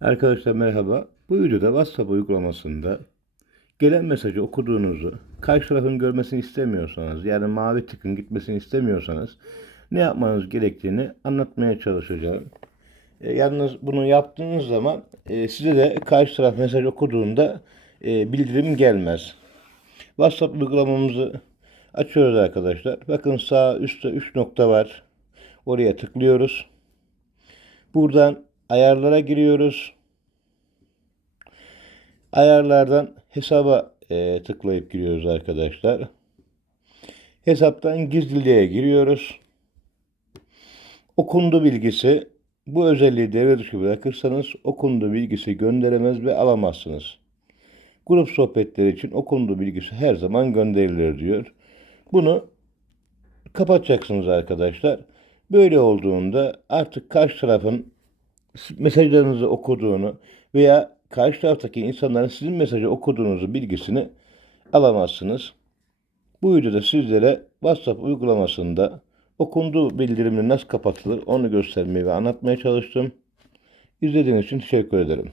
Arkadaşlar merhaba. Bu videoda WhatsApp uygulamasında gelen mesajı okuduğunuzu, karşı tarafın görmesini istemiyorsanız, yani mavi tıkın gitmesini istemiyorsanız ne yapmanız gerektiğini anlatmaya çalışacağım. E, yalnız bunu yaptığınız zaman e, size de karşı taraf mesaj okuduğunda e, bildirim gelmez. WhatsApp uygulamamızı açıyoruz arkadaşlar. Bakın sağ üstte 3 nokta var. Oraya tıklıyoruz. Buradan ayarlara giriyoruz. Ayarlardan hesaba e, tıklayıp giriyoruz arkadaşlar. Hesaptan gizliliğe giriyoruz. Okundu bilgisi bu özelliği devre dışı bırakırsanız okundu bilgisi gönderemez ve alamazsınız. Grup sohbetleri için okundu bilgisi her zaman gönderilir diyor. Bunu kapatacaksınız arkadaşlar. Böyle olduğunda artık karşı tarafın mesajlarınızı okuduğunu veya karşı taraftaki insanların sizin mesajı okuduğunuzu bilgisini alamazsınız. Bu videoda sizlere WhatsApp uygulamasında okundu bildirimini nasıl kapatılır onu göstermeyi ve anlatmaya çalıştım. İzlediğiniz için teşekkür ederim.